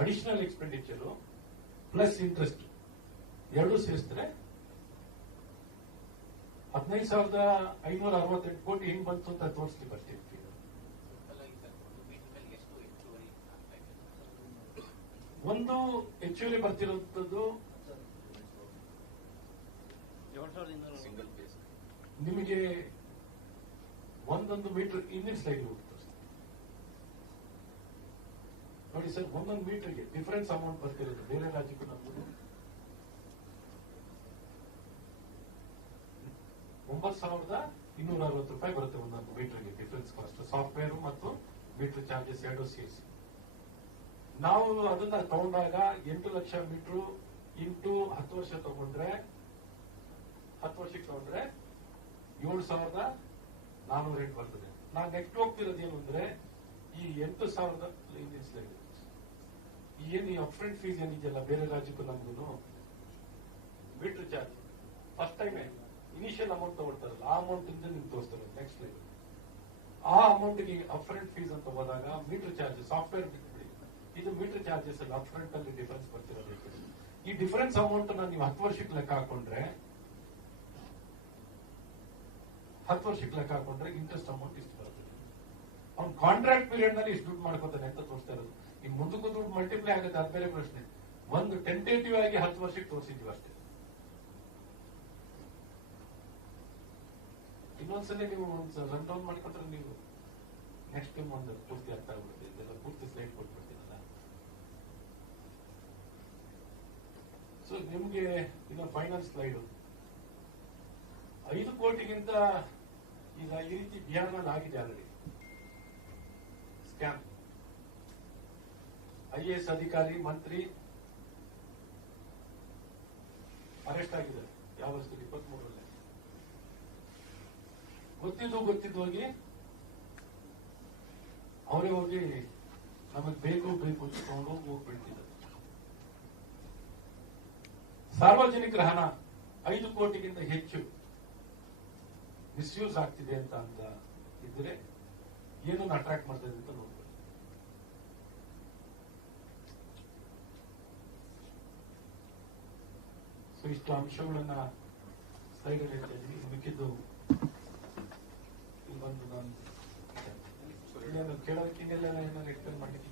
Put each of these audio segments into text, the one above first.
Additional expenditure plus interest ಎರಡೂ ಸೇರಿಸಿದ್ರೆ 15,568 ಕೋಟಿ ಹೆಂಗ್ ಬಂತು ಅಂತ ತೋರಿಸ್ಲಿ ಬರ್ತೀವಿ. ಒಂದು ಹೆಚ್ಚುವರಿ ಬರ್ತಿರುವಂತದ್ದು ನಿಮಗೆ ಒಂದೊಂದು ಮೀಟರ್ ಇಂದಿನ ಸ್ಲೈಡ್ ಹೋಗ್ತದೆ ನೋಡಿ ಸರ್. ಒಂದೊಂದು ಮೀಟರ್ಗೆ ಡಿಫರೆನ್ಸ್ ಅಮೌಂಟ್ ಬರ್ತಿರೋದು ಬೇರೆ ರಾಜ್ಯಕ್ಕೂ ನಮ್ದು 9,260 ರೂಪಾಯಿ ಬರುತ್ತೆ ಒಂದೊಂದು ಮೀಟರ್ಗೆ ಡಿಫರೆನ್ಸ್ ಕಾಸ್ಟ್. ಸಾಫ್ಟ್ವೇರ್ ಮತ್ತು ಮೀಟರ್ ಚಾರ್ಜಸ್ ಎರಡೂ ಸೇರಿಸಿ ನಾವು ಅದನ್ನ ತಗೊಂಡಾಗ 8 ಲಕ್ಷ ಮೀಟರ್ ಇಂಟು 10 ವರ್ಷ ತಗೊಂಡ್ರೆ 10 ವರ್ಷಕ್ಕೆ ತಗೊಂಡ್ರೆ 7,408 ಬರ್ತದೆ. ನಾನು ನೆಕ್ಸ್ಟ್ ಹೋಗ್ತಿರೋದೇನು ಅಂದ್ರೆ ಈ 8,000 ಏನು ಈ ಅಪ್ಫ್ರಂಟ್ ಫೀಸ್ ಏನಿದೆಯಲ್ಲ ಬೇರೆ ರಾಜ್ಯಕ್ಕೂ ನಮ್ಗೂ meter charge first time initial amount ತಗೊಳ್ತಾರಲ್ಲ ಆ ಅಮೌಂಟ್ ಇಂದ ನಿಮ್ಗೆ ತೋರಿಸ್ತಾರೆ ನೆಕ್ಸ್ಟ್ ಲೈನ್. ಆ ಅಮೌಂಟ್ಗೆ ಅಪ್ಫ್ರಂಟ್ ಫೀಸ್ ಅಂತ ಹೋದಾಗ ಮೀಟರ್ ಚಾರ್ಜ್ ಸಾಫ್ಟ್ವೇರ್ ಬಿಟ್ಬಿಡಿ, ಇದು ಮೀಟರ್ ಚಾರ್ಜಸ್ ಅಲ್ಲಿ ಅಪ್ಫ್ರಂಟ್ ಅಲ್ಲಿ ಡಿಫರೆನ್ಸ್ ಬರ್ತಿರೋದು. ಈ ಡಿಫರೆನ್ಸ್ ಅಮೌಂಟ್ ನೀವು 10 ವರ್ಷಕ್ಕೆ ಲೆಕ್ಕ ಹಾಕೊಂಡ್ರೆ 10 ವರ್ಷಕ್ಕೆ ಲೆಕ್ಕ ಹಾಕೊಂಡ್ರೆ ಇಂಟ್ರೆಸ್ಟ್ ಅಮೌಂಟ್ ಇಷ್ಟು ಬರ್ತದೆ. ಅವ್ನು ಕಾಂಟ್ರಾಕ್ಟ್ ಪೀರಿಯಡ್ ನಲ್ಲಿ ಇಷ್ಟು ದುಡ್ಡು ಮಾಡ್ಕೋತಾನೆ ಅಂತ ತೋರಿಸ್ತಾ ಇರೋದು. ಈ ಮುಂದಕ್ಕೂ ದುಡ್ಡು ಮಲ್ಟಿಪ್ಲೈ ಆಗುತ್ತೆ, ಅದು ಬೇರೆ ಪ್ರಶ್ನೆ. ಒಂದು ಟೆಂಟೇಟಿವ್ ಆಗಿ 10 ವರ್ಷಕ್ಕೆ ತೋರಿಸಿದ್ವಿ ಅಷ್ಟೇ. ಇನ್ನೊಂದ್ಸಲ ನೀವು ರನ್ ಡೌನ್ ಮಾಡ್ಕೊಂಡ್ರೆ ನೀವು ನೆಕ್ಸ್ಟ್ ಟೈಮ್ ಒಂದು ಪೂರ್ತಿ ಅರ್ಥ ಆಗ್ಬಿಡುತ್ತೆ. ಇದೆಲ್ಲ ಪೂರ್ತಿ ಸ್ಲೈಡ್ ಕೊಟ್ಬಿಡ್ತೀನಲ್ಲ. ಸೊ ನಿಮ್ಗೆ ಇನ್ನು ಫೈನಲ್ ಸ್ಲೈಡ್ 5 ಕೋಟಿಗಿಂತ ಈಗ ಈ ರೀತಿ ಬಿಹಾರ್ನಲ್ಲಿ ಆಗಿದೆ ಆಲ್ರೆಡಿ ಸ್ಕ್ಯಾಮ್. IAS ಅಧಿಕಾರಿ ಮಂತ್ರಿ ಅರೆಸ್ಟ್ ಆಗಿದ್ದಾರೆ. ಯಾವ ವರ್ಷದಲ್ಲಿ 23ರಲ್ಲಿ ಗೊತ್ತಿದ್ದು ಹೋಗಿ ಅವರೇ ಹೋಗಿ ನಮಗೆ ಬೇಕು ತಗೊಂಡು ಹೋಗ್ಬಿಡ್ತಿದ್ದಾರೆ. ಸಾರ್ವಜನಿಕರ ಹಣ 5 ಕೋಟಿಗಿಂತ ಹೆಚ್ಚು ಮಿಸ್ಯೂಸ್ ಆಗ್ತಿದೆ ಅಂತ ಇದ್ರೆ ಏನನ್ನು ಅಟ್ರಾಕ್ಟ್ ಮಾಡ್ತಾ ಇದೆ ಅಂತ ನೋಡ್ಬೇಕು. ಸೊ ಇಷ್ಟು ಅಂಶಗಳನ್ನ ಸ್ಲೈಡ್ ಅಲ್ಲಿ ಹೇಳ್ತಾ ಇದ್ದೀನಿ. ಮಿಕ್ಕಿದ್ದು ಬಂದು ನಾನು ಕೇಳೋದಕ್ಕಿಂಗೆಲ್ಲ ಏನಾದ್ರು ಎಕ್ಸ್ಪ್ಲೇನ್ ಮಾಡಿದ್ದೀನಿ.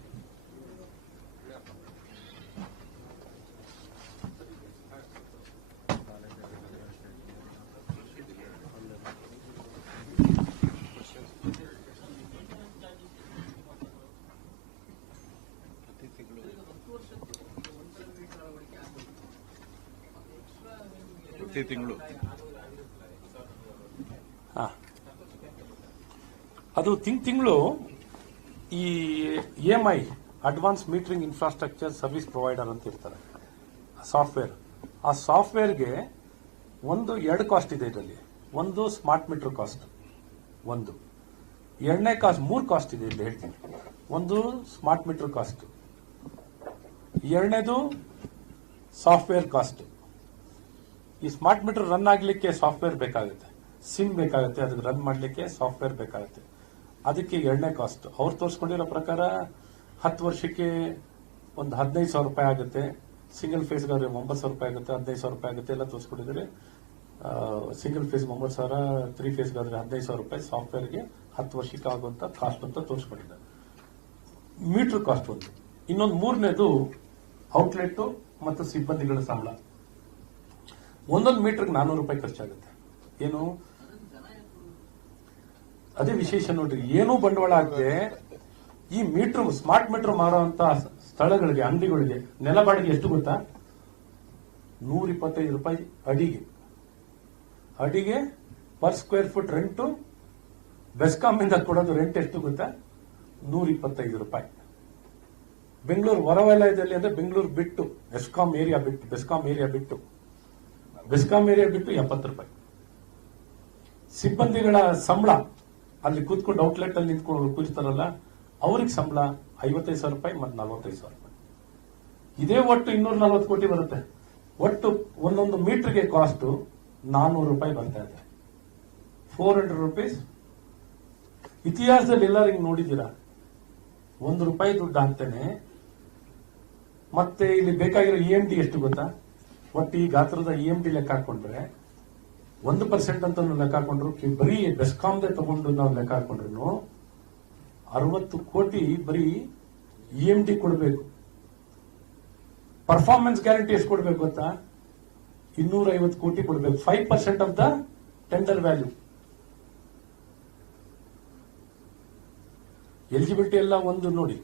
ಪ್ರತಿ ತಿಂಗಳು ಅದು ತಿಂಗಳು ಈ EMI advance metering infrastructure service provider ಅಂತ ಇರ್ತಾರೆ ಸಾಫ್ಟ್ವೇರ್. ಆ ಸಾಫ್ಟ್ವೇರ್ಗೆ ಎರಡು ಕಾಸ್ಟ್ ಇದೆ ಇದರಲ್ಲಿ. ಒಂದು ಸ್ಮಾರ್ಟ್ ಮೀಟರ್ ಕಾಸ್ಟ್, ಒಂದು ಎರಡನೇ ಕಾಸ್ಟ್, 3 ಕಾಸ್ಟ್ ಇದೆ ಇಲ್ಲಿ ಹೇಳ್ತೀನಿ. ಒಂದು ಸ್ಮಾರ್ಟ್ ಮೀಟರ್ ಕಾಸ್ಟ್, ಎರಡನೇದು ಸಾಫ್ಟ್ವೇರ್ ಕಾಸ್ಟ್. ಈ ಸ್ಮಾರ್ಟ್ ಮೀಟರ್ ರನ್ ಆಗ್ಲಿಕ್ಕೆ ಸಾಫ್ಟ್ವೇರ್ ಬೇಕಾಗುತ್ತೆ, ಸಿಮ್ ಬೇಕಾಗುತ್ತೆ, ಅದಕ್ಕೆ ರನ್ ಮಾಡಲಿಕ್ಕೆ ಸಾಫ್ಟ್ವೇರ್ ಬೇಕಾಗುತ್ತೆ. ಅದಕ್ಕೆ ಎರಡನೇ ಕಾಸ್ಟ್. ಅವ್ರು ತೋರಿಸ್ಕೊಂಡಿರೋ ಪ್ರಕಾರ 10 ವರ್ಷಕ್ಕೆ ಒಂದು 15,000 ರೂಪಾಯಿ ಆಗುತ್ತೆ. ಸಿಂಗಲ್ ಫೇಸ್ಗಾದ್ರೆ 9,000 ರೂಪಾಯಿ ಆಗುತ್ತೆ, 15,000 ರೂಪಾಯಿ ಆಗುತ್ತೆ ಎಲ್ಲ ತೋರಿಸ್ಕೊಂಡಿದ್ರೆ. ಸಿಂಗಲ್ ಫೇಸ್ 9,000, 3 ಫೇಸ್ಗಾದ್ರೆ 15,000 ರೂಪಾಯಿ ಸಾಫ್ಟ್ವೇರ್ಗೆ 10 ವರ್ಷಕ್ಕೆ ಆಗುವಂತ ಕಾಸ್ಟ್ ಅಂತ ತೋರಿಸ್ಕೊಂಡಿದ್ದಾರೆ. ಮೀಟರ್ ಕಾಸ್ಟ್ ಒಂದು. ಇನ್ನೊಂದು ಮೂರನೇದು ಔಟ್ಲೆಟ್ ಮತ್ತು ಸಿಬ್ಬಂದಿಗಳ ಸಂಬಳ. ಒಂದೊಂದು ಮೀಟರ್ಗೆ 400 ರೂಪಾಯಿ ಖರ್ಚಾಗುತ್ತೆ. ಏನು ಅದೇ ವಿಶೇಷ ನೋಡ್ರಿ, ಏನೂ ಬಂಡವಾಳ ಆಗದೆ ಈ ಮೀಟರ್ ಸ್ಮಾರ್ಟ್ ಮೀಟರ್ ಮಾರುವಂತ ಸ್ಥಳಗಳಿಗೆ, ಅಂಗಡಿಗಳಿಗೆ ನೆಲ ಬಾಡಿಗೆ ಎಷ್ಟು ಗೊತ್ತಾ? 125 ರೂಪಾಯಿ ಅಡಿಗೆ per square foot rent. BESCOM ಇಂದ ಕೊಡೋದು ರೆಂಟ್ ಎಷ್ಟು ಗೊತ್ತಾ? 125 ರೂಪಾಯಿ. ಬೆಂಗಳೂರು ಹೊರವಲಯದಲ್ಲಿ ಅಂದ್ರೆ ಬೆಂಗಳೂರು ಬಿಟ್ಟು ಬೆಸ್ಕಾಂ ಏರಿಯಾ ಬಿಟ್ಟು 70 ರೂಪಾಯಿ. ಸಿಬ್ಬಂದಿಗಳ ಸಂಬಳ ಅಲ್ಲಿ ಕೂತ್ಕೊಂಡು ಔಟ್ಲೆಟ್ ಅಲ್ಲಿ ನಿಂತ್ಕೊಂಡು ಕೂರ್ತಾರಲ್ಲ, ಅವ್ರಿಗೆ ಸಂಬಳ 55,000 ರೂಪಾಯಿ ಮತ್ತು 45,000 ರೂಪಾಯಿ. ಇದೇ ಒಟ್ಟು 240 ಕೋಟಿ ಬರುತ್ತೆ. ಒಟ್ಟು ಒಂದೊಂದು ಮೀಟರ್ಗೆ ಕಾಸ್ಟ್ 400 ರೂಪಾಯಿ ಬರ್ತಾ ಇದೆ. 400 ರೂಪೀಸ್. ಇತಿಹಾಸದಲ್ಲಿ ಎಲ್ಲರೂ ಹಿಂಗ್ ನೋಡಿದ್ದೀರಾ? 1 ರೂಪಾಯಿ ದುಡ್ಡು ಹಾಕ್ತೇನೆ, ಮತ್ತೆ ಇಲ್ಲಿ ಬೇಕಾಗಿರೋ EMD ಎಷ್ಟು ಗೊತ್ತಾ? ಒಟ್ಟು ಈ ಗಾತ್ರದ EMD ಲೆಕ್ಕ ಹಾಕೊಂಡ್ರೆ 1% ಅಂತ ಲೆಕ್ಕ ಹಾಕೊಂಡ್ರು, ಬರೀ ಬೆಸ್ಕಾಂದೇ ತಗೊಂಡು ನಾವು ಲೆಕ್ಕ ಹಾಕೊಂಡ್ರು 60 ಕೋಟಿ ಬರೀ EMD ಕೊಡಬೇಕು. ಪರ್ಫಾರ್ಮೆನ್ಸ್ ಗ್ಯಾರಂಟಿ ಎಷ್ಟು ಕೊಡ್ಬೇಕು ಗೊತ್ತಾ? 250 ಕೋಟಿ ಕೊಡಬೇಕು. 5% of the tender value. Eligibility ಎಲ್ಲ ಒಂದು ನೋಡಿ,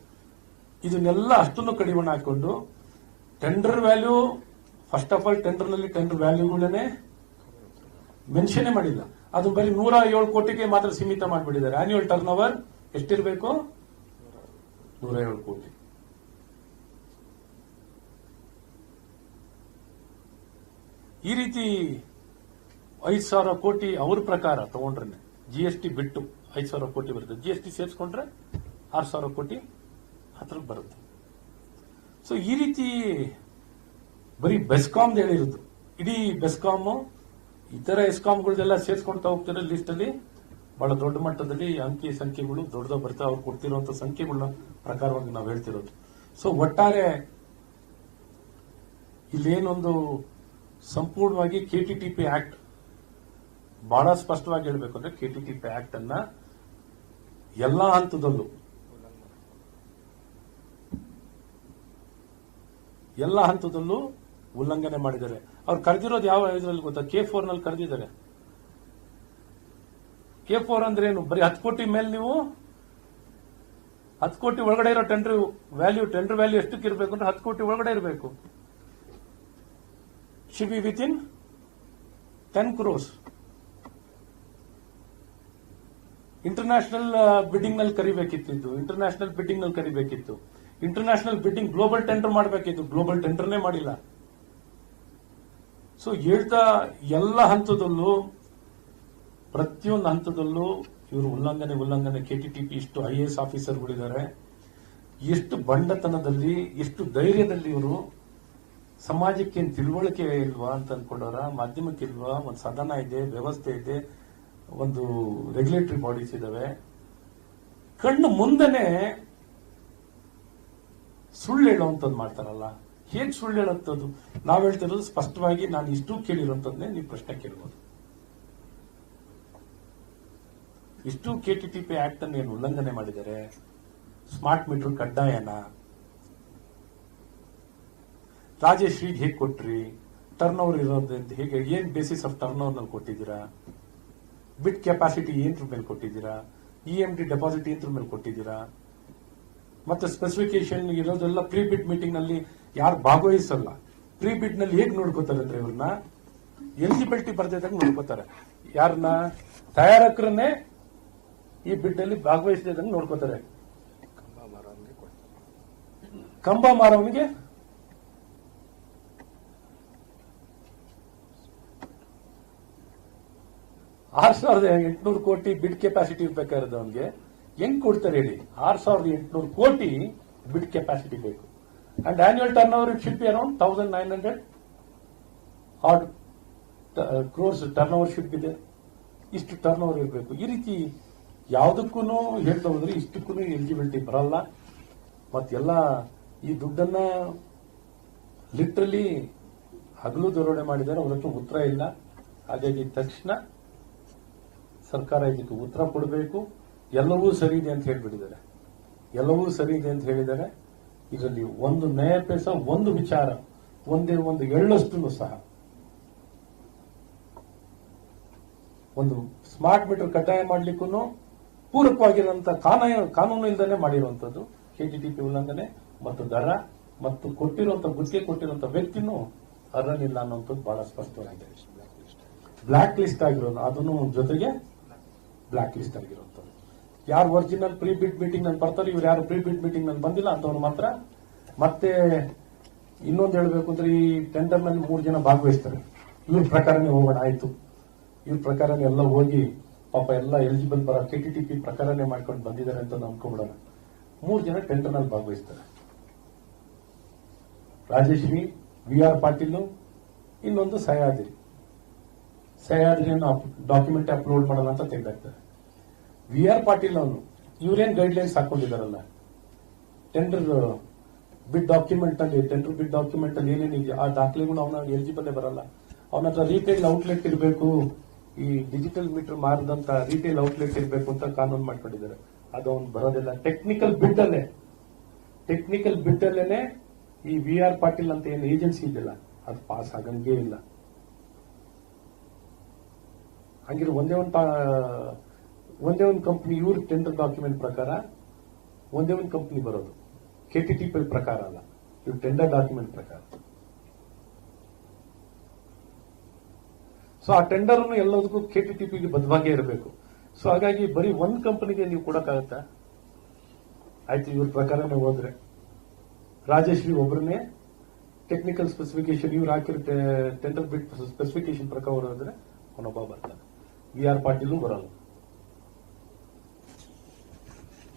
ಇದನ್ನೆಲ್ಲ ಅಷ್ಟನ್ನು ಕಡಿಮೆ ಹಾಕೊಂಡು tender value, first of all tender ನಲ್ಲಿ ಟೆಂಡರ್ ವ್ಯಾಲ್ಯೂಗಳನ್ನೇ ಮೆನ್ಷನ್ ಮಾಡಿಲ್ಲ. ಅದು ಬರೀ 107 ಕೋಟಿಗೆ ಮಾತ್ರ ಸೀಮಿತ ಮಾಡಿಬಿಟ್ಟಿದ್ದಾರೆ. ಆನ್ಯುವಲ್ ಟರ್ನ್ ಓವರ್ ಎಷ್ಟಿರಬೇಕು? 107 ಕೋಟಿ. ಈ ರೀತಿ 5,000 ಕೋಟಿ ಅವ್ರ ಪ್ರಕಾರ ತಗೊಂಡ್ರೆ, GST ಬಿಟ್ಟು 5,000 ಕೋಟಿ ಬರುತ್ತೆ. GST ಸೇರಿಸ್ಕೊಂಡ್ರೆ 6,000 ಕೋಟಿ ಹತ್ರಕ್ಕೆ ಬರುತ್ತೆ. ಸೊ ಈ ರೀತಿ ಬರೀ ಬೆಸ್ಕಾಮ್ ಹೇಳಿರೋದು. ಇಡೀ ಬೆಸ್ಕಾಮ್ ಇತರ ಎಸ್ಕಾಮ್ಗಳದೆಲ್ಲ ಸೇರಿಸ್ಕೊಳ್ತಾ ಹೋಗ್ತಾರೆ. ಲಿಸ್ಟ್ ಅಲ್ಲಿ ಬಹಳ ದೊಡ್ಡ ಮಟ್ಟದಲ್ಲಿ ಅಂಕಿ ಸಂಖ್ಯೆಗಳು ದೊಡ್ಡದಾಗ ಬರ್ತಾ ಅವ್ರು ಕೊಡ್ತಿರುವಂತ ಸಂಖ್ಯೆಗಳ ಪ್ರಕಾರವಾಗಿ ನಾವು ಹೇಳ್ತಿರೋದು. ಸೊ ಒಟ್ಟಾರೆ ಇಲ್ಲೇನೊಂದು ಸಂಪೂರ್ಣವಾಗಿ KTTP ಆಕ್ಟ್ ಬಹಳ ಸ್ಪಷ್ಟವಾಗಿ ಹೇಳಬೇಕು ಅಂದ್ರೆ, KTTP ಆಕ್ಟ್ ಅನ್ನ ಎಲ್ಲಾ ಹಂತದಲ್ಲೂ ಉಲ್ಲಂಘನೆ ಮಾಡಿದ್ದಾರೆ. ಅವ್ರು ಕರೆದಿರೋದು ಯಾವ ಇದರಲ್ಲಿ ಗೊತ್ತಾ? K4 ನಲ್ಲಿ ಕರೆದಿದ್ದಾರೆ. K4 ಅಂದ್ರೆ ಏನು? ಬರೀ 10 ಕೋಟಿ ಮೇಲೆ ನೀವು 10 ಕೋಟಿ ಒಳಗಡೆ ಇರೋ ಟೆಂಡರ್ ವ್ಯಾಲ್ಯೂ ಎಷ್ಟಕ್ಕೆ ಇರಬೇಕು ಅಂದ್ರೆ 10 ಕೋಟಿ ಒಳಗಡೆ ಇರಬೇಕು. should be within 10 crores. International bidding ನಲ್ಲಿ ಕರಿಬೇಕಿತ್ತು. ಇಂಟರ್ನ್ಯಾಷನಲ್ ಬಿಡ್ಡಿಂಗ್ ಗ್ಲೋಬಲ್ ಟೆಂಡರ್ ಮಾಡಬೇಕಿತ್ತು. ಗ್ಲೋಬಲ್ ಟೆಂಡರ್ನೇ ಮಾಡಿಲ್ಲ. ಸೊ ಹೇಳ್ತಾ ಎಲ್ಲ ಹಂತದಲ್ಲೂ, ಪ್ರತಿಯೊಂದು ಹಂತದಲ್ಲೂ ಇವರು ಉಲ್ಲಂಘನೆ KTTP ಇಷ್ಟು IAS ಆಫೀಸರ್ಗಳಿದ್ದಾರೆ. ಎಷ್ಟು ಬಂಡತನದಲ್ಲಿ, ಎಷ್ಟು ಧೈರ್ಯದಲ್ಲಿ ಇವರು ಸಮಾಜಕ್ಕೆ ತಿಳುವಳಿಕೆ ಇಲ್ವಾ ಅಂತ ಅನ್ಕೊಂಡವ್ರ? ಮಾಧ್ಯಮಕ್ಕೆ ಇಲ್ವಾ? ಒಂದು ಸದನ ಇದೆ, ವ್ಯವಸ್ಥೆ ಇದೆ, ಒಂದು ರೆಗ್ಯುಲೇಟರಿ ಬಾಡೀಸ್ ಇದಾವೆ. ಕಣ್ಣು ಮುಂದೆನೆ ಸುಳ್ಳು ಹೇಳುವಂಥದ್ದು ಮಾಡ್ತಾರಲ್ಲ. ಹೇಗೆ ಸುಳ್ಳು ಹೇಳುವಂಥದ್ದು? ನಾವು ಹೇಳ್ತಿರೋದು ಸ್ಪಷ್ಟವಾಗಿ, ನಾನು ಇಷ್ಟು ಕೇಳಿರುವಂತದ್ದೇ ನೀವು ಪ್ರಶ್ನೆ ಕೇಳಬಹುದು. ಇಷ್ಟು KTTP ಆಕ್ಟ್ ಅನ್ನು ಏನು ಉಲ್ಲಂಘನೆ ಮಾಡಿದ್ದಾರೆ? Smart meter ಕಡ್ಡಾಯನ? ರಾಜಶ್ರೀ ಹೇಗೆ ಕೊಟ್ರಿ? ಟರ್ನ್ ಓವರ್ ಇರೋದಂತ ಹೇಗೆ? ಏನ್ ಬೇಸಿಸ್ ಆಫ್ ಟರ್ನ್ ಓವರ್ ನಲ್ಲಿ ಕೊಟ್ಟಿದ್ದೀರಾ? ಬಿಡ್ ಕೆಪಾಸಿಟಿ ಏನ್ರ ಮೇಲೆ ಕೊಟ್ಟಿದ್ದೀರಾ? EMD ಡೆಪಾಸಿಟ್ ಏನ್ರ ಮೇಲೆ ಕೊಟ್ಟಿದ್ದೀರಾ? ಮತ್ತೆ ಸ್ಪೆಸಿಫಿಕೇಶನ್ ಇರೋದೆಲ್ಲ ಪ್ರೀ ಬಿಡ್ ಮೀಟಿಂಗ್ ನಲ್ಲಿ ಯಾರು ಭಾಗವಹಿಸಲ್ಲ. ಪ್ರೀ ಬಿಡ್ ನಲ್ಲಿ ಹೇಗೆ ನೋಡ್ಕೋತಾರೆ ಅಂದ್ರೆ, ಇವ್ರನ್ನ ಎಲಿಜಿಬಿಲಿಟಿ ಬರ್ದಿದ್ದಾಗ ನೋಡ್ಕೋತಾರೆ. ಯಾರನ್ನ? ತಯಾರಕರನ್ನೇ ಈ ಬಿಡ್ ಅಲ್ಲಿ ಭಾಗವಹಿಸಿದಂಗೆ ನೋಡ್ಕೋತಾರೆ. ಕಂಬ ಮಾರವನಿಗೆ $6,800 ಕೋಟಿ ಬಿಡ್ ಕೆಪಾಸಿಟಿ ಇರ್ಬೇಕಾಗಿರೋದು ಅವನಿಗೆ ಹೆಂಗ್ ಕೊಡ್ತಾರೆ ಹೇಳಿ? 6,800 ಕೋಟಿ ಬಿಡ್ ಕೆಪಾಸಿಟಿ ಬೇಕು. And annual turnover it should be around 1,900 crores turnover should be there. ಇಷ್ಟು ಟರ್ನ್ ಓವರ್ ಇರಬೇಕು. ಈ ರೀತಿ ಯಾವುದಕ್ಕೂ ಹೇಳ್ತಾ ಹೋದ್ರೆ ಇಷ್ಟಕ್ಕೂ ಎಲಿಜಿಬಿಲಿಟಿ ಬರಲ್ಲ. ಮತ್ತೆಲ್ಲ ಈ ದುಡ್ಡನ್ನ ಲಿಟ್ರಲಿ ಹಗಲು ದರೋಡೆ ಮಾಡಿದ್ದಾರೆ. ಅವರಷ್ಟು ಉತ್ತರ ಇಲ್ಲ. ಹಾಗಾಗಿ ತಕ್ಷಣ ಸರ್ಕಾರ ಇದಕ್ಕೆ ಉತ್ತರ ಕೊಡಬೇಕು. ಎಲ್ಲವೂ ಸರಿ ಇದೆ ಅಂತ ಹೇಳಿದ್ದಾರೆ. ಇದರಲ್ಲಿ ಒಂದು ನಯ ಪೈಸ, ಒಂದು ವಿಚಾರ, ಒಂದು ಎಳ್ಳಷ್ಟು ಸಹ ಒಂದು ಸ್ಮಾರ್ಟ್ ಮೀಟರ್ ಕಡ್ಡಾಯ ಮಾಡ್ಲಿಕ್ಕೂ ಪೂರಕವಾಗಿರುವಂತಹ ಕಾನೂನು ಇಲ್ಲದೇ ಮಾಡಿರುವಂತದ್ದು KTTP ಉಲ್ಲಂಘನೆ. ಮತ್ತು ದರ ಮತ್ತು ಗುತ್ತಿಗೆ ಕೊಟ್ಟಿರುವಂತ ವ್ಯಕ್ತಿನೂ ಅರ್ಹನಿಲ್ಲ ಅನ್ನುವಂಥದ್ದು ಬಹಳ ಸ್ಪಷ್ಟವಾಗಿದೆ. ಬ್ಲಾಕ್ ಲಿಸ್ಟ್ ಆಗಿರೋದು, ಅದನ್ನು ಜೊತೆಗೆ ಬ್ಲಾಕ್ ಲಿಸ್ಟ್ ಆಗಿರುವಂತದ್ದು. ಯಾರು ಒರಿಜಿನಲ್ ಪ್ರೀ ಬಿಡ್ ಮೀಟಿಂಗ್ ನಲ್ಲಿ ಬರ್ತಾರೆ, ಇವ್ರು ಯಾರು ಪ್ರೀ ಬಿಡ್ ಮೀಟಿಂಗ್ ನಲ್ಲಿ ಬಂದಿಲ್ಲ ಅಂತವ್ರು ಮಾತ್ರ. ಮತ್ತೆ ಇನ್ನೊಂದು ಹೇಳಬೇಕು ಅಂದ್ರೆ, ಈ ಟೆಂಡರ್ ನಲ್ಲಿ 3 ಜನ ಭಾಗವಹಿಸ್ತಾರೆ. ಇವ್ರ ಪ್ರಕಾರನೇ ಹೋಗೋಣ ಆಯ್ತು. ಇವ್ರ ಪ್ರಕಾರನೇ ಎಲ್ಲ ಹೋಗಿ ಪಾಪ ಎಲ್ಲ ಎಲಿಜಿಬಲ್ ಬರೋ KTTP ಪ್ರಕಾರನೇ ಮಾಡ್ಕೊಂಡು ಬಂದಿದ್ದಾರೆ ಅಂತ ಅನ್ಕೊಂಡ್ಬಿಡೋಣ. 3 ಜನ ಟೆಂಡರ್ ನಲ್ಲಿ ಭಾಗವಹಿಸ್ತಾರೆ. ರಾಜಶ್ರೀ, VR ಪಾಟೀಲ್, ಇನ್ನೊಂದು ಸಹ್ಯಾದ್ರಿ ಡಾಕ್ಯುಮೆಂಟ್ ಅಪ್ಲೋಡ್ ಮಾಡಲ್ಲ ಅಂತ ತೆಗೆದಾಕ್ತಾರೆ. VR ಪಾಟೀಲ್ ಅವನು, ಇವ್ರೇನ್ ಗೈಡ್ ಲೈನ್ಸ್ ಹಾಕೊಂಡಿದಾರಲ್ಲ, ಟೆಂಡರ್ ಬಿಡ್ ಡಾಕ್ಯುಮೆಂಟ್ ಅಲ್ಲಿ ಟೆಂಡರ್ ಬಿಡ್ ಡಾಕ್ಯುಮೆಂಟ್ ಅಲ್ಲಿ ಏನೇನಿದೆ ಆ ದಾಖಲೆಗಳು ಅವನ ಎಲಿಜಿಬಲ್ ಬರಲ್ಲ. ಅವನ ಹತ್ರ ರಿಟೇಲ್ ಔಟ್ಲೆಟ್ ಇರಬೇಕು, ಈ ಡಿಜಿಟಲ್ ಮೀಟರ್ ಮಾರದಂತ ರಿಟೇಲ್ ಔಟ್ಲೆಟ್ ಇರಬೇಕು ಅಂತ ಕಾನೂನು ಮಾಡ್ಕೊಂಡಿದ್ದಾರೆ. ಅದು ಅವ್ನು ಬರೋದಿಲ್ಲ. ಟೆಕ್ನಿಕಲ್ ಬಿಡ್ ಅಲ್ಲೇನೆ ಈ VR ಪಾಟೀಲ್ ಅಂತ ಏನು ಏಜೆನ್ಸಿ ಇದೆಯಲ್ಲ ಅದು ಪಾಸ್ ಆಗಂಗೇ ಇಲ್ಲ. ಹಂಗಿರೋ ಒಂದೇ ಒಂದು ಕಂಪ್ನಿ ಇವ್ರ ಟೆಂಡರ್ ಡಾಕ್ಯುಮೆಂಟ್ ಪ್ರಕಾರ ಒಂದೇ ಒಂದು ಕಂಪ್ನಿ ಬರೋದು, KTTP ಪ್ರಕಾರ ಅಲ್ಲ, ಇವ್ರ ಟೆಂಡರ್ ಡಾಕ್ಯುಮೆಂಟ್ ಪ್ರಕಾರ. ಸೊ ಆ ಟೆಂಡರ್ ಎಲ್ಲದಕ್ಕೂ KTTPಗೆ ಬದ್ಧವಾಗೇ ಇರಬೇಕು. ಸೊ ಹಾಗಾಗಿ ಬರೀ ಒಂದ್ ಕಂಪನಿಗೆ ನೀವು ಕೊಡಕ್ಕಾಗತ್ತಾ? ಆಯ್ತು, ಇವ್ರ ಪ್ರಕಾರನೇ ಹೋದ್ರೆ ರಾಜೇಶ್ರೀ ಒಬ್ಬರನ್ನೇ ಟೆಕ್ನಿಕಲ್ ಸ್ಪೆಸಿಫಿಕೇಶನ್ ಇವ್ರು ಹಾಕಿರೋ ಟೆಂಡರ್ ಬಿಟ್ ಸ್ಪೆಸಿಫಿಕೇಶನ್ ಪ್ರಕಾರ ಹೋದ್ರೆ ಅವನೊಬ್ಬ ಬರ್ತಾನೆ, VR ಪಾಟೀಲ್ ಬರಲ್ಲ.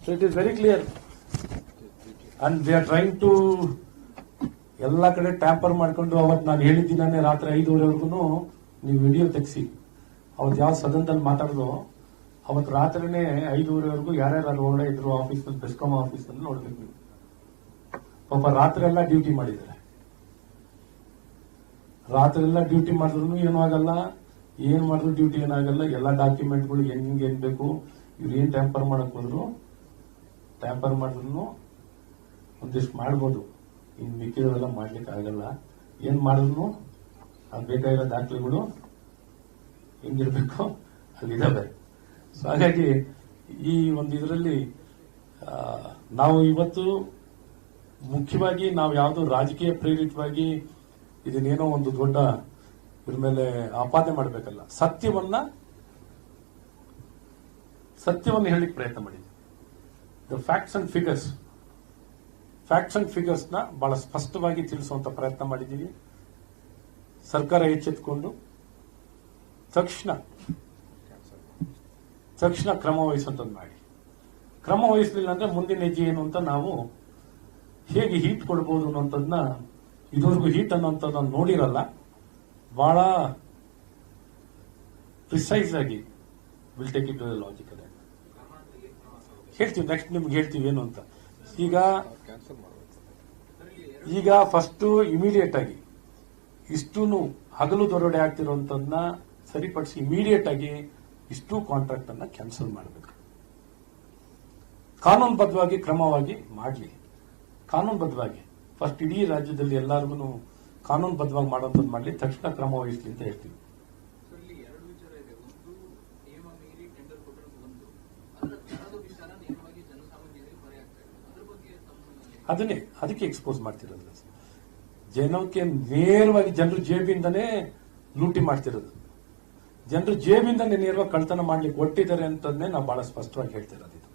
So it is very clear and they are trying to ಎಲ್ಲ ಕಡೆ ಟ್ಯಾಂಪರ್ ಮಾಡ್ಕೊಂಡು ಅವತ್ತು ನಾನು ಹೇಳಿದ್ದೀನೇ ರಾತ್ರಿ 5:30ವರೆಗೂ ನೀವು ವಿಡಿಯೋ ತೆಗಿಸಿ. ಅವತ್ತು ಯಾವ ಸದನದಲ್ಲಿ ಮಾತಾಡಿದ್ರು ಅವತ್ತು ರಾತ್ರಿನೇ 5:30ವರೆಗೂ ಯಾರ್ಯಾರು ಒಳಗಡೆ ಇದ್ರು ಆಫೀಸ್ನಲ್ಲಿ, ಬೆಸ್ಕಾಂ ಆಫೀಸ್ನಲ್ಲಿ ನೋಡ್ಬೇಕು ನೀವು. ಪಾಪ ರಾತ್ರಿ ಎಲ್ಲ ಡ್ಯೂಟಿ ಮಾಡಿದ್ದಾರೆ. ರಾತ್ರಿ ಎಲ್ಲ ಡ್ಯೂಟಿ ಮಾಡಿದ್ರು ಏನೂ ಆಗಲ್ಲ, ಏನ್ ಮಾಡಿದ್ರು ಡ್ಯೂಟಿ ಏನಾಗಲ್ಲ. ಎಲ್ಲ ಡಾಕ್ಯುಮೆಂಟ್ಗಳು ಹೆಂಗ್ ಏನ್ ಬೇಕು ಇವ್ರು ಏನ್ ಟ್ಯಾಂಪರ್ ಮಾಡಕ್ ಹೋದ್ರು ಟ್ಯಾಂಪರ್ ಮಾಡಿದ್ರು ಒಂದಿಷ್ಟು ಮಾಡ್ಬೋದು, ಇನ್ ಮಿಕ್ಕಿದೆಲ್ಲ ಮಾಡ್ಲಿಕ್ಕೆ ಆಗಲ್ಲ. ಏನ್ ಮಾಡಿದ್ರು ಅದು ಬೇಕಾಗಿರೋ ದಾಖಲೆಗಳು ಹೆಂಗಿರ್ಬೇಕು ಅಲ್ಲಿದ್ದಾವೆ. ಸೊ ಹಾಗಾಗಿ ಈ ಒಂದು ಇದರಲ್ಲಿ ನಾವು ಇವತ್ತು ಮುಖ್ಯವಾಗಿ ನಾವು ಯಾವುದು ರಾಜಕೀಯ ಪ್ರೇರಿತವಾಗಿ ಇದನ್ನೇನೋ ಒಂದು ದೊಡ್ಡ ಇದ್ರ ಮೇಲೆ ಆಪಾದನೆ ಮಾಡಬೇಕಲ್ಲ, ಸತ್ಯವನ್ನು ಹೇಳಲಿಕ್ಕೆ ಪ್ರಯತ್ನ ಮಾಡಿದ್ವಿ. ಫ್ಯಾಕ್ಟ್ಸ್ ಅಂಡ್ ಫಿಗರ್ಸ್ ನ ಬಹಳ ಸ್ಪಷ್ಟವಾಗಿ ತಿಳಿಸುವಂತ ಪ್ರಯತ್ನ ಮಾಡಿದ್ದೀವಿ. ಸರ್ಕಾರ ಎಚ್ಚೆತ್ತುಕೊಂಡು ತಕ್ಷಣ ಕ್ರಮ ವಹಿಸುವಂತದ್ದು ಮಾಡಿ. ಕ್ರಮ ವಹಿಸಲಿಲ್ಲ ಅಂದ್ರೆ ಮುಂದಿನ ಹೆಜ್ಜೆ ಏನು ಅಂತ ನಾವು ಹೇಗೆ ಹೀಟ್ ಕೊಡಬಹುದು ಅನ್ನೋಂಥದ್ದನ್ನ ಇದುವರೆಗೂ ಹೀಟ್ ಅನ್ನೋಂಥದ್ದನ್ನ ನೋಡಿರಲ್ಲ. ಬಹಳ ಪ್ರಿಸೈಸ್ ಆಗಿ will take it to the logical ಹೇಳ್ತೀವಿ. ನೆಕ್ಸ್ಟ್ ನಿಮ್ಗೆ ಹೇಳ್ತೀವಿ ಏನು ಅಂತ. ಈಗ ಫಸ್ಟ್ ಇಮಿಡಿಯೇಟ್ ಆಗಿ ಇಷ್ಟು ಹಗಲು ದೊರಡೆ ಆಗ್ತಿರುವಂತದನ್ನ ಸರಿಪಡಿಸಿ ಇಮಿಡಿಯೇಟ್ ಆಗಿ ಇಷ್ಟು ಕಾಂಟ್ರಾಕ್ಟ್ ಅನ್ನ ಕ್ಯಾನ್ಸಲ್ ಮಾಡಬೇಕು. ಕಾನೂನುಬದ್ಧವಾಗಿ ಕ್ರಮವಾಗಿ ಮಾಡಲಿ. ಕಾನೂನುಬದ್ಧವಾಗಿ ಫಸ್ಟ್ ಇಡೀ ರಾಜ್ಯದಲ್ಲಿ ಎಲ್ಲರಿಗೂ ಕಾನೂನುಬದ್ಧವಾಗಿ ಮಾಡುವಂಥದ್ದು ಮಾಡಲಿ, ತಕ್ಷಣ ಕ್ರಮ ವಹಿಸಲಿ ಅಂತ ಹೇಳ್ತೀವಿ. ಅದಕ್ಕೆ ಎಕ್ಸ್ಪೋಸ್ ಮಾಡ್ತಿರೋದು. ಜನಕ್ಕೆ ನೇರವಾಗಿ ಜನರು ಜೇಬಿಂದನೇ ಲೂಟಿ ಮಾಡ್ತಿರೋದು, ಜನರು ಜೇಬಿಂದನೇ ನೇರವಾಗಿ ಕಳ್ತನ ಮಾಡ್ಲಿಕ್ಕೆ ಒಟ್ಟಿದ್ದಾರೆ ಅಂತಂದೇ ನಾವು ಬಹಳ ಸ್ಪಷ್ಟವಾಗಿ ಹೇಳ್ತಿರೋದು. ಇದು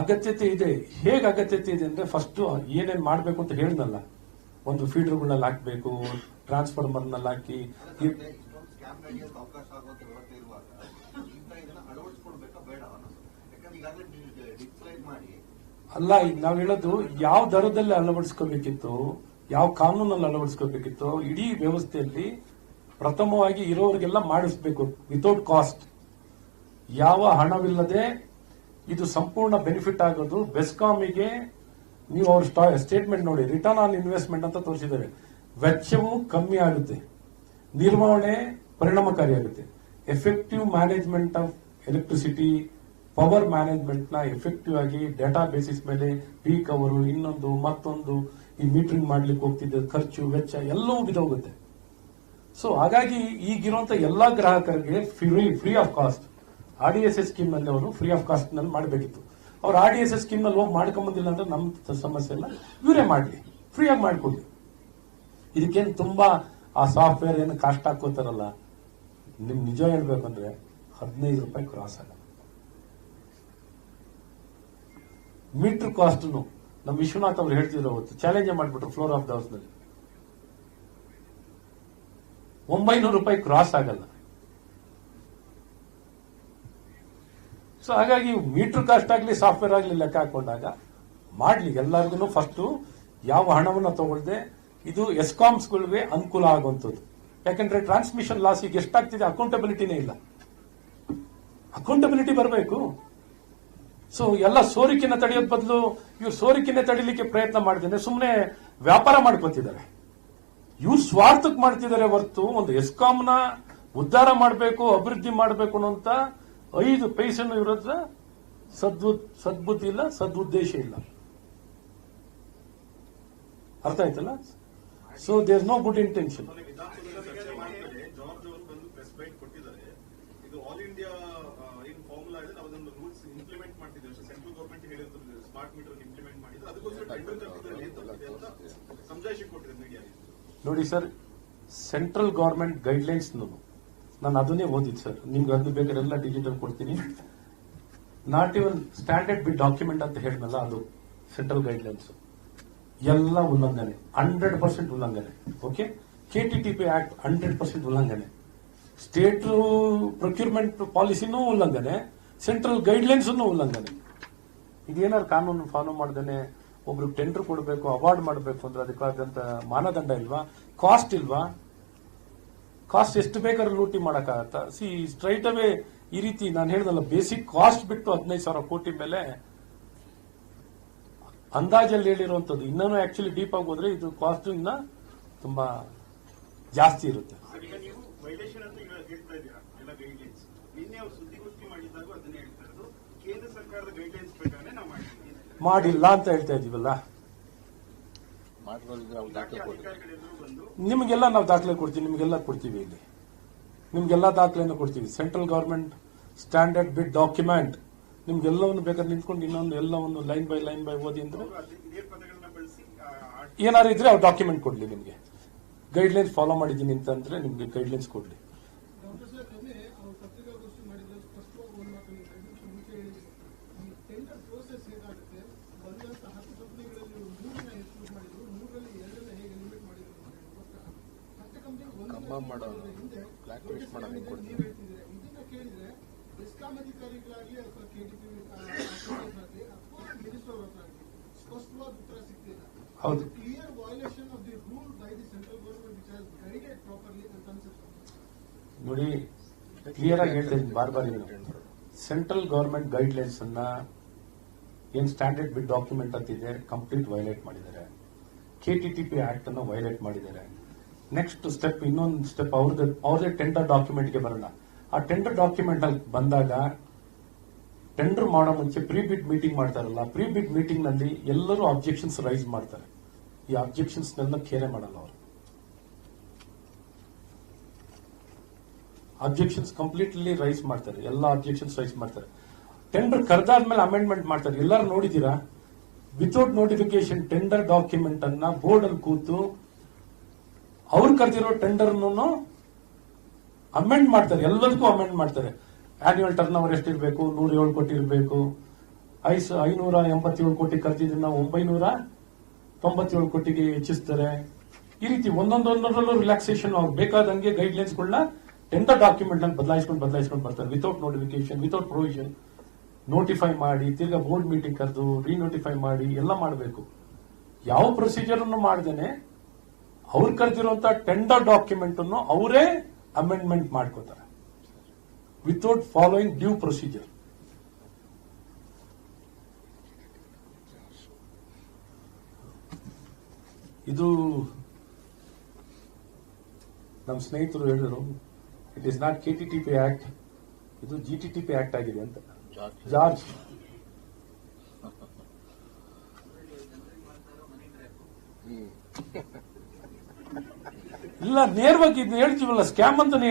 ಅಗತ್ಯತೆ ಇದೆ. ಹೇಗೆ ಅಗತ್ಯತೆ ಇದೆ ಅಂದ್ರೆ ಫಸ್ಟ್ ಏನೇನ್ ಮಾಡ್ಬೇಕು ಅಂತ ಹೇಳಿದ್ನಲ್ಲ, ಒಂದು ಫೀಡರ್ಗಳಲ್ಲಿ ಹಾಕ್ಬೇಕು, ಟ್ರಾನ್ಸ್ಫಾರ್ಮರ್ನಲ್ಲಿ ಹಾಕಿ ಅಲ್ಲ. ಈಗ ನಾವು ಹೇಳೋದು ಯಾವ ದರದಲ್ಲಿ ಅಳವಡಿಸ್ಕೋಬೇಕಿತ್ತು, ಯಾವ ಕಾನೂನಲ್ಲಿ ಅಳವಡಿಸ್ಕೋಬೇಕಿತ್ತು, ಇಡೀ ವ್ಯವಸ್ಥೆಯಲ್ಲಿ ಪ್ರಥಮವಾಗಿ ಇರೋರಿಗೆಲ್ಲ ಮಾಡಿಸ್ಬೇಕು ವಿತೌಟ್ ಕಾಸ್ಟ್. ಯಾವ ಹಣವಿಲ್ಲದೆ ಇದು ಸಂಪೂರ್ಣ ಬೆನಿಫಿಟ್ ಆಗೋದು ಬೆಸ್ಕಾಮಿಗೆ. ನೀವು ಅವ್ರ ಸ್ಟೇಟ್ಮೆಂಟ್ ನೋಡಿ, ರಿಟರ್ನ್ ಆನ್ ಇನ್ವೆಸ್ಟ್ಮೆಂಟ್ ಅಂತ ತೋರಿಸಿದ್ದಾರೆ. ವೆಚ್ಚವು ಕಮ್ಮಿ ಆಗುತ್ತೆ, ನಿರ್ವಹಣೆ ಪರಿಣಾಮಕಾರಿಯಾಗುತ್ತೆ, effective management of electricity, power management ನ ಎಫೆಕ್ಟಿವ್ ಆಗಿ ಡೇಟಾ ಬೇಸಿಸ್ ಮೇಲೆ ಪೀಕ್ ಅವರು ಇನ್ನೊಂದು ಮತ್ತೊಂದು ಈ ಮೀಟರಿಂಗ್ ಮಾಡ್ಲಿಕ್ಕೆ ಹೋಗ್ತಿದ್ದ ಖರ್ಚು ವೆಚ್ಚ ಎಲ್ಲವೂ ಬಿದ್ದೋಗುತ್ತೆ. ಸೊ ಹಾಗಾಗಿ ಈಗಿರುವಂತ ಎಲ್ಲಾ ಗ್ರಾಹಕರಿಗೆ free of cost RDSS scheme ನಲ್ಲಿ ಅವರು ಫ್ರೀ ಆಫ್ ಕಾಸ್ಟ್ ನಲ್ಲಿ ಮಾಡಬೇಕಿತ್ತು. ಅವ್ರು RDSS ಸ್ಕೀಮ್ ನಲ್ಲಿ ಹೋಗಿ ಮಾಡ್ಕೊಂಬಂದಿಲ್ಲ ಅಂದ್ರೆ ನಮ್ಮ ಸಮಸ್ಯೆ ಇಲ್ಲ, ಇವರೇ ಮಾಡ್ಲಿ, ಫ್ರೀ ಆಗಿ ಮಾಡ್ಕೊಡ್ಲಿ. ಇದಕ್ಕೇನು ತುಂಬಾ ಆ ಸಾಫ್ಟ್ವೇರ್ ಏನು ಕಾಸ್ಟ್ ಹಾಕೋತಾರಲ್ಲ, ನಿಮ್ ನಿಜ ಹೇಳ್ಬೇಕಂದ್ರೆ 15 ರೂಪಾಯಿ ಕ್ರಾಸ್ ಆಗಲ್ಲ. ಮೀಟರ್ ಕಾಸ್ಟ್ ನಮ್ಮ ವಿಶ್ವನಾಥ್ ಅವ್ರು ಹೇಳ್ತಿದ್ರು, ಅವತ್ತು ಚಾಲೆಂಜ್ ಮಾಡ್ಬಿಟ್ರು ಫ್ಲೋರ್ ಆಫ್ ದ ಹೌಸ್ ನಲ್ಲಿ 900 ರೂಪಾಯಿ ಕ್ರಾಸ್ ಆಗಲ್ಲ. ಸೊ ಹಾಗಾಗಿ ಮೀಟರ್ ಕಾಸ್ಟ್ ಆಗಲಿ ಸಾಫ್ಟ್ವೇರ್ ಆಗಲಿ ಲೆಕ್ಕ ಹಾಕೊಂಡಾಗ ಮಾಡ್ಲಿ ಎಲ್ಲರಿಗೂ. ಫಸ್ಟ್ ಯಾವ ಹಣವನ್ನ ತಗೊಳ್ದೆ ಇದು ಎಸ್ಕಾಮ್ಸ್ಗಳಿಗೆ ಅನುಕೂಲ ಆಗುವಂಥದ್ದು. ಯಾಕಂದ್ರೆ ಟ್ರಾನ್ಸ್ಮಿಷನ್ ಲಾಸ್ ಈಗ ಎಷ್ಟಾಗ್ತಿದೆ, ಅಕೌಂಟಬಿಲಿಟಿನೇ ಇಲ್ಲ. ಅಕೌಂಟಬಿಲಿಟಿ ಬರಬೇಕು. ಸೊ ಎಲ್ಲ ಸೋರಿಕೆನ ತಡೆಯೋದ್ ಬದಲು ಇವ್ರು ಸೋರಿಕೆನೆ ತಡಿಲಿಕ್ಕೆ ಪ್ರಯತ್ನ ಮಾಡಿದ್ದೇನೆ ಸುಮ್ಮನೆ ವ್ಯಾಪಾರ ಮಾಡ್ಕೊತಿದ್ದಾರೆ. ಇವ್ರು ಸ್ವಾರ್ಥಕ್ಕೆ ಮಾಡ್ತಿದ್ದಾರೆ ಹೊರತು ಒಂದು ಎಸ್ಕಾಂನ ಉದ್ಧಾರ ಮಾಡಬೇಕು, ಅಭಿವೃದ್ಧಿ ಮಾಡಬೇಕು ಅನ್ನೋಂತ 5 ಪೈಸೆನೂ ಇವ್ರ ಹತ್ರ ಸದ್ಬುದ್ಧಿ ಇಲ್ಲ, ಸದುದ್ದೇಶ ಇಲ್ಲ. ಅರ್ಥ ಆಯ್ತಲ್ಲ? So there is no good intention. George ಅವರು ಬಂದು ಪ್ರೆಸ್ ಬೈಟ್ ಕೊಟ್ಟಿದ್ದಾರೆ. ಇದು ಆಲ್ ಇಂಡಿಯಾ ಏನು ಫಾರ್ಮುಲಾ ಇದೆ, ನಾವೊಂದು ರೂಲ್ಸ್ ಇಂಪ್ಲಿಮೆಂಟ್ ಮಾಡ್ತಿದ್ದೇವೆ. ಸೆಂಟ್ರಲ್ ಗವರ್ಮೆಂಟ್ ಹೇಳಿದ್ರು ಸ್ಮಾರ್ಟ್ ಮೀಟರ್ ಇಂಪ್ಲಿಮೆಂಟ್ ಮಾಡಿದ್ರು, ಅದಕ್ಕೋಸ್ಕರ ಟೆಂಡರ್ ಕರ್ತಿದ್ದಾರೆ ಅಂತ ಸಮಜಾಯಿಷಿ ಕೊಟ್ಟಿದೆ ಮೀಡಿಯಾ. ನೋಡಿ ಸರ್, ಸೆಂಟ್ರಲ್ ಗವರ್ಮೆಂಟ್ ಗೈಡ್ಲೈನ್ಸ್ ನಾನು ಅದನ್ನೇ ಓದಿದ್ದು ಸರ್. ನಿಮ್ಗೆ ಅದು ಬೇಕಾದ್ರೆ ಎಲ್ಲ ಡಿಜಿಟಲ್ ಕೊಡ್ತೀನಿ. ನಾಟ್ ಇವನ್ ಸ್ಟ್ಯಾಂಡರ್ಡ್ ಬಿಡ್ ಡಾಕ್ಯುಮೆಂಟ್ ಅಂತ ಹೇಳಿದ್ನಲ್ಲ, ಅದು ಸೆಂಟ್ರಲ್ ಗೈಡ್ಲೈನ್ಸ್ ಎಲ್ಲ ಉಲ್ಲಂಘನೆ, 100% ಉಲ್ಲಂಘನೆ. ಓಕೆ, ಕೆಟಿಟಿಪಿ ಆಕ್ಟ್ 100% ಉಲ್ಲಂಘನೆ, ಸ್ಟೇಟ್ ಪ್ರೊಕ್ಯೂರ್ಮೆಂಟ್ ಪಾಲಿಸಿನೂ ಉಲ್ಲಂಘನೆ, ಸೆಂಟ್ರಲ್ ಗೈಡ್ಲೈನ್ಸ್ ಉಲ್ಲಂಘನೆ. ಇದೇನಾದ್ರು ಕಾನೂನು ಫಾಲೋ ಮಾಡ್ದೇನೆ ಒಬ್ರಿಗೆ ಟೆಂಡರ್ ಕೊಡಬೇಕು, ಅವಾರ್ಡ್ ಮಾಡಬೇಕು ಅಂದ್ರೆ ಅದಕ್ಕಾದಂತ ಮಾನದಂಡ ಇಲ್ವಾ? ಕಾಸ್ಟ್ ಇಲ್ವಾ? ಕಾಸ್ಟ್ ಎಷ್ಟು ಬೇಕಾದ್ರೂ ಲೂಟಿ ಮಾಡಕ್ಕಾಗತ್ತಾ? ಸ್ಟ್ರೈಟ್ ಅವೇ ಈ ರೀತಿ ನಾನು ಹೇಳಿದಲ್ಲ, ಬೇಸಿಕ್ ಕಾಸ್ಟ್ ಬಿಟ್ಟು 15,000 ಕೋಟಿ ಮೇಲೆ ಅಂದಾಜಲ್ಲಿ ಹೇಳಿರುವಂತದ್ದು. ಇನ್ನೂ ಆಕ್ಚುಲಿ ಡೀಪ್ ಆಗಿ ಹೋದ್ರೆ ಇದು ಕಾಸ್ಟ್ ಇನ್ನ ತುಂಬಾ ಜಾಸ್ತಿ ಇರುತ್ತೆ. ಈಗ ನೀವು ವೈಲೇಷನ್ ಅಂತ ಈಗ ಹೇಳ್ತಾ ಇದ್ದೀರಾ ಎಲ್ಲ ಗೈಡ್ಲೈನ್ಸ್. ನಿನ್ನೆ ಅವರು ಸುದ್ದಿಗೋಷ್ಠಿ ಮಾಡಿದಾಗ ಅದನ್ನ ಹೇಳ್ತಾ ಇರೋದು, ಕೇಂದ್ರ ಸರ್ಕಾರದ ಗೈಡ್ಲೈನ್ಸ್ ಪ್ರಕಾರ ನಾವು ಮಾಡಿಲ್ಲ ಅಂತ ಹೇಳ್ತಾ ಇದೀವಲ್ಲ. ಅಧಿಕಾರಿಗಳೆಲ್ಲರೂ ಬಂದು ನಿಮಗೆಲ್ಲ ನಾವು ದಾಖಲೆ ಕೊಡ್ತೀವಿ, ನಿಮಗೆಲ್ಲ ಕೊಡ್ತೀವಿ. ಇಲ್ಲಿ ನಿಮ್ಗೆಲ್ಲ ದಾಖಲೆಯನ್ನು ಕೊಡ್ತೀವಿ. ಸೆಂಟ್ರಲ್ ಗವರ್ಮೆಂಟ್ ಸ್ಟ್ಯಾಂಡರ್ಡ್ ಬಿಡ್ ಡಾಕ್ಯುಮೆಂಟ್ ನಿಮ್ಗೆಲ್ಲವನ್ನು ಬೇಕಾದ್ರೆ ನಿಂತ್ಕೊಂಡು ಇನ್ನೊಂದು ಎಲ್ಲವನ್ನು ಲೈನ್ ಬೈ ಓದಿ ಅಂದ್ರೆ ಇದೇ ಪದಗಳನ್ನ ಬಳಸಿ ಏನಾದ್ರು ಇದ್ರೆ ಅವ್ರು ಡಾಕ್ಯುಮೆಂಟ್ ಕೊಡ್ಲಿ. ನಿಮ್ಗೆ ಗೈಡ್ಲೈನ್ಸ್ ಫಾಲೋ ಮಾಡಿದ್ದೀನಿ ಅಂತಂದ್ರೆ ನಿಮ್ಗೆ ಗೈಡ್ಲೈನ್ಸ್ ಕೊಡ್ಲಿ. ಡಾಕ್ಟರ್ ಸರ್, ನಿನ್ನೆ ಅವರು ಪತ್ರಿಕಾಗೋಷ್ಠಿ ಮಾಡಿದ್ರೆ ಸ್ಪಷ್ಟವಾಗಿ ಒಂದು ಮಾತನ್ನು ಮುಂಚೆ ಹೇಳಿದ್ರು, ಈ ಟೆಂಡರ್ ಪ್ರೋಸೆಸ್ ಹೇಗಾಗುತ್ತೆ, ಬಂದಂತ 10 ಕಂಪನಿಗಳಲ್ಲಿ 3ನ್ನ ಎಕ್ಸ್ಕ್ಲೂಡ್ ಮಾಡಿದ್ರು, 3ರಲ್ಲಿ 2ನ್ನ ಹೇಗೆ ಲಿಮಿಟ್ ಮಾಡಿದ್ರು ಅಂತ 10 ಕಂಪನಿ ಹಿಂದೆ ನೀವು ಹೇಳ್ತಿದ್ದೀರಾ. ಇದನ್ನ ಕೇಳಿದ್ರೆ ಎಸ್ಕಾಂ ಅಧಿಕಾರಿಗಳಾಗಲಿ ಅಥವಾ ಕೆಟಿಪಿ ಅಥವಾ ಮಿನಿಸ್ಟರ್ ಹತ್ರ ಆಗಲಿ ಸ್ಪಷ್ಟವಾದ ಉತ್ತರ ಸಿಗ್ತಿಲ್ಲ. ಹೌದು, clear violation of the rule by the central government which has guided properly ಅಂತ ಅನ್ಸುತ್ತೆ. ನೋಡಿ ಕ್ಲಿಯರ್ ಆಗಿ ಹೇಳ್ತಾ ಇದ್ದೀನಿ ಬಾರ್ ಸೆಂಟ್ರಲ್ ಗವರ್ಮೆಂಟ್ ಗೈಡ್ಲೈನ್ಸ್ ಅನ್ನ ಏನ್ ಸ್ಟ್ಯಾಂಡರ್ಡ್ ಬಿಡ್ ಡಾಕ್ಯುಮೆಂಟ್ ಅಂತಿದೆ ಕಂಪ್ಲೀಟ್ ವೈಲೇಟ್ ಮಾಡಿದ್ದಾರೆ. ಕೆಟಿಟಿಪಿ ಆಕ್ಟ್ ಅನ್ನು ವೈಲೇಟ್ ಮಾಡಿದ್ದಾರೆ. ನೆಕ್ಸ್ಟ್ ಸ್ಟೆಪ್, ಇನ್ನೊಂದು ಸ್ಟೆಪ್ ಅವ್ರದೇ ಟೆಂಡರ್ ಡಾಕ್ಯುಮೆಂಟ್ಗೆ ಬರೋಣ. ಆ ಟೆಂಡರ್ ಡಾಕ್ಯುಮೆಂಟ್ ಅಲ್ಲಿ ಬಂದಾಗ ಟೆಂಡರ್ ಮಾಡೋ ಮುಂಚೆ ಪ್ರೀ ಬಿಡ್ ಮೀಟಿಂಗ್ ಮಾಡ್ತಾರಲ್ಲ, ಪ್ರೀ ಬಿಡ್ ಮೀಟಿಂಗ್ ನಲ್ಲಿ ಎಲ್ಲರೂ ಅಬ್ಜೆಕ್ಷನ್ಸ್ ರೈಸ್ ಮಾಡ್ತಾರೆ. ಈ ಅಬ್ಜೆಕ್ಷನ್ಸ್ ನೆಲ್ಲ ಕೇರೆ ಮಾಡಲ್ಲ ಅವರು. ಅಬ್ಜೆಕ್ಷನ್ಸ್ ಕಂಪ್ಲೀಟ್ಲಿ ರೈಸ್ ಮಾಡ್ತಾರೆ, ಎಲ್ಲ ಅಬ್ಜೆಕ್ಷನ್ಸ್ ರೈಸ್ ಮಾಡ್ತಾರೆ. ಟೆಂಡರ್ ಕರೆದಾದ್ಮೇಲೆ ಅಮೆಂಡ್ಮೆಂಟ್ ಮಾಡ್ತಾರೆ. ಎಲ್ಲರೂ ನೋಡಿದೀರಾ? ವಿತೌಟ್ ನೋಟಿಫಿಕೇಶನ್ ಟೆಂಡರ್ ಡಾಕ್ಯುಮೆಂಟ್ ಅನ್ನ ಬೋರ್ಡ್ ಅಲ್ಲಿ ಕೂತು ಅವ್ರು ಕರೆದಿರೋ ಟೆಂಡರ್ ಅಮೆಂಡ್ ಮಾಡ್ತಾರೆ, ಎಲ್ಲದಕ್ಕೂ ಅಮೆಂಡ್ ಮಾಡ್ತಾರೆ. ಆನ್ಯುವಲ್ ಟರ್ನ್ ಓವರ್ ಎಷ್ಟಿರಬೇಕು, 107 ಕೋಟಿ ಇರಬೇಕು, 587 ಕೋಟಿ ಕರೆದಿದ್ದನ್ನ 997 ಕೋಟಿಗೆ ಹೆಚ್ಚಿಸ್ತಾರೆ. ಈ ರೀತಿ ಒಂದೊಂದರಲ್ಲೂ ರಿಲ್ಯಾಕ್ಸೇಷನ್ ಅವ್ರು ಬೇಕಾದಂಗೆ ಗೈಡ್ಲೈನ್ಸ್ಗಳನ್ನ ಟೆಂಡರ್ ಡಾಕ್ಯುಮೆಂಟ್ ನಲ್ಲಿ ಬದಲಾಯಿಸ್ಕೊಂಡು ಬರ್ತಾರೆ. Without notification, without provision notify ಮಾಡಿ, ತಿರ್ಗಾ ಬೋರ್ಡ್ ಮೀಟಿಂಗ್ ಕರೆದು ರೀನೋಟಿಫೈ ಮಾಡಿ ಎಲ್ಲ ಮಾಡಬೇಕು. ಯಾವ ಪ್ರೊಸೀಜರ್ ಅನ್ನು ಮಾಡದೇನೆ ಅವ್ರು ಕರೆದಿರುವಂತಹ ಟೆಂಡರ್ ಡಾಕ್ಯುಮೆಂಟ್ ಅನ್ನು ಅವರೇ ಅಮೆಂಡ್ಮೆಂಟ್ ಮಾಡ್ಕೋತಾರೆ ವಿತೌಟ್ ಫಾಲೋಯಿಂಗ್ ಡ್ಯೂ ಪ್ರೊಸೀಜರ್. ಇದು ನಮ್ಮ ಸ್ನೇಹಿತರು ಹೇಳಿದ್ರು, ಇಟ್ ಇಸ್ ನಾಟ್ ಕೆಟಿಟಿಪಿ ಆಕ್ಟ್, ಇದು ಜಿಟಿಟಿಪಿ ಆಕ್ಟ್ ಆಗಿದೆ ಅಂತ. ಜಾರ್ಜ್ ಇಲ್ಲ, ನೇರವಾಗಿ ಇದನ್ನ ಹೇಳ್ತೀವಲ್ಲ, ಸ್ಕ್ಯಾಮ್ ಅಂತಾನೆ